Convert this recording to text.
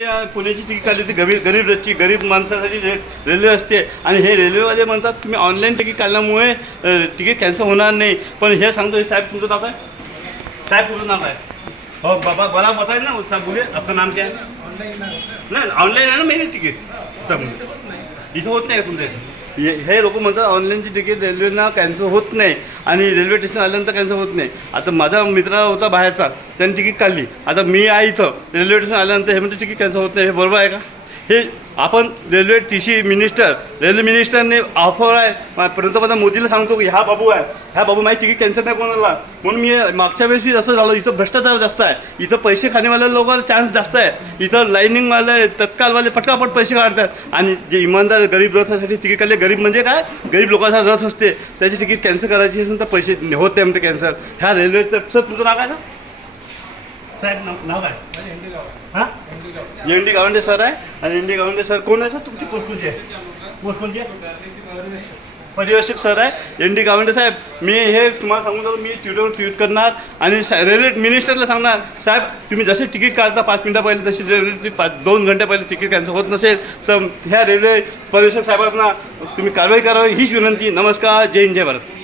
या पुण्याची तिकीट काढली होती. गरीब गरीब रथची गरीब माणसासाठी रे रेल्वे असते. आणि हे रेल्वेवाले म्हणतात तुम्ही ऑनलाईन तिकीट काढल्यामुळे तिकीट कॅन्सल होणार नाही. पण हे सांगतो हे साहेब तुमचं नाव काय? साहेब तुमचं नाव काय? हो बाबा बरा बताए ना साहब बोलिए आपका नाम क्या? है नाही. ऑनलाईन आहे ना मेरी तिकीट. इथं होत नाही का तुमच्या इथं हे हे लोक म्हणतात ऑनलाईनची तिकीट रेल्वेना कॅन्सल होत नाही आणि रेल्वे स्टेशन आल्यानंतर कॅन्सल होत नाही. आता माझा मित्र होता बाहेरचा त्यांनी तिकीट काढली. आता मी आहे इथं रेल्वे स्टेशन आल्यानंतर हे म्हणजे तिकीट कॅन्सल होत नाही. हे बरोबर आहे का? हे आपण railway T C minister railway मिनिस्टरने offer आहे. पंतप्रधान मोदीला सांगतो की हा बाबू आहे. ह्या बाबू माझी तिकीट कॅन्सल नाही कोणाला? म्हणून मी मागच्या वेळेस असं झालं. इथं भ्रष्टाचार जास्त आहे. इथं पैसे खाणेवाल्या लोकांना चान्स जास्त आहे. इथं लाईनिंगवाले तत्कालवाले पटकापट पैसे काढतात. आणि जे इमानदार गरीब रथासाठी तिकीट काढले. गरीब म्हणजे काय? गरीब लोकांचा रथ असते. त्याची तिकीट कॅन्सल करायची असेल तर पैसे होत नाही म्हणते कॅन्सल ह्या रेल्वेचं सर तुमचं नाव काय ना साहेब नाव नाव काय? हां? एन डी गावंडे सर आहे. आणि एन डी गावंडे सर कोण आहे सर? तुमची पोस्ट कोणती आहे आहे? पर्यवेक्षक सर आहे. एन डी गावंडे साहेब मी हे तुम्हाला सांगून जातो मी ट्विटरवर ट्विट करणार आणि सा- रेल्वे मिनिस्टरला सांगणार साहेब तुम्ही जसे तिकीट काढता पाच मिनटं पहिले तशी रेल्वेची पाच दोन घंटे पहिले तिकीट कॅन्सल होत नसेल तर ह्या रेल्वे पर्यवेक्षक साहेबांना तुम्ही कारवाई करावी हीच विनंती. नमस्कार जय हिंद जय भारत.